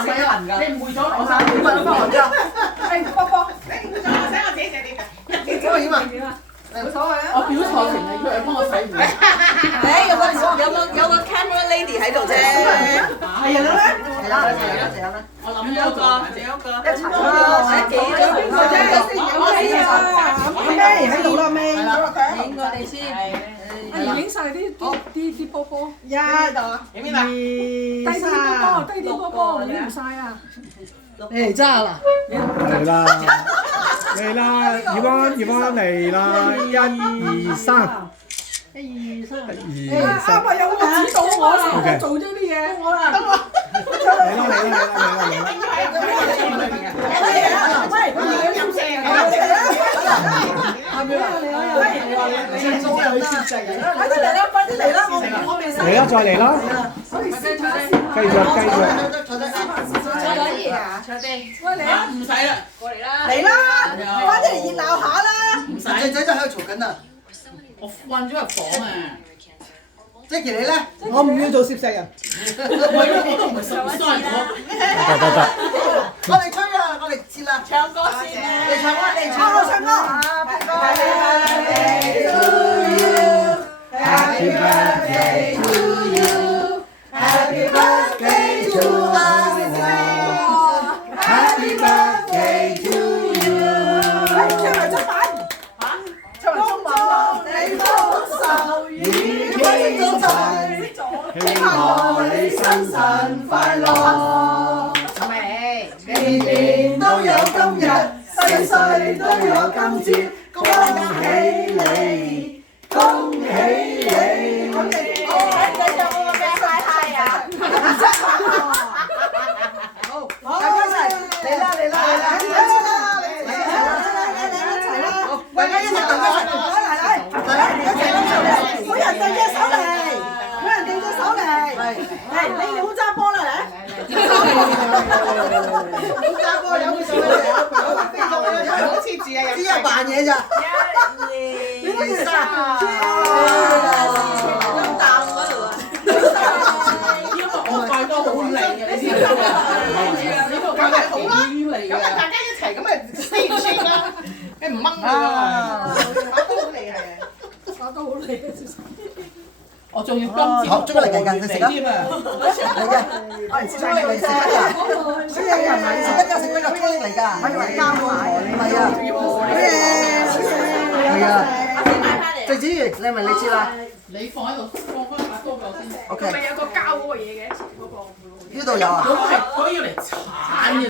死人㗎！你誤會咗我點問翻我啫？波波，你唔咗我使我自己寫你㗎。點啊點啊？冇所謂啊。我表錯情你佢幫我洗碗。有個 camera lady 喺度啫。係人啦咩？係啦，係啦。我諗咗一個，仲有一個。一齊啦！幾多個啫？咩喺度啦？咩？影過嚟先。阿姨影晒啲波波，一、二、影邊啊？低啲波波，低啲波波，影唔晒啊！誒揸啦！嚟啦，嚟啦，葉安嚟啦，1、2、3，一、二、三。1、2、啱啊，有個指導我啦，我做咗啲嘢，我啦。3，嚟啦！喂，飲聲啊！係咪啊？你啊！正宗又去接濟人啦！快啲嚟啦！快啲嚟啦！我未洗。嚟啦，再嚟啦，繼續。坐低。喂你啊，唔使啦，過嚟啦。嚟啦！快啲嚟熱鬧下啦！唔使。仔仔就喺度嘈緊啊！我困咗入房啊！即係你咧，我唔要做攝石人。唔係咯，我都唔係十歲我。得。我哋吹啊！我哋接啦，唱歌先啦。你唱啊！你唱我唱歌。Happy birthday to you. Happy birthday to us. Happy birthday to you. 唱埋中文。唱埋中文。你豐壽與天齊，希望你生辰快樂。年年都有今日，歲歲都有今朝，恭喜你，恭喜你！我哋好，你唱我個咩嗨嗨啊！好，大家一齊嚟啦嚟啦嚟啦！大家一齊嚟，每人遞隻手嚟，每人遞隻手嚟，係，你哋好揸波啦嚟。揸波有冇數啊？好似字啊！知啊，扮嘢咋？1、2、3。淡嗰度啊！因為我快歌好靚嘅，你知唔知啊？呢個梗係好啦，咁啊，大家一齊咁啊，stay 唔 stay 啦？你唔掹㗎喎，打都好厲害啊！打得好厲害，我仲要今朝好，捉嚟計㗎，你食啊！添啊！嚟嘅，我哋食乜㗎？食乜㗎？食乜㗎？推嚟㗎！我以為交埋，唔係啊！係啊！最主要你係咪你知啦你放喺度，放開把刀俾我先。 ？OK，咪有個膠嗰個嘢嘅，嗰個。呢度有啊。佢要嚟鏟嘅。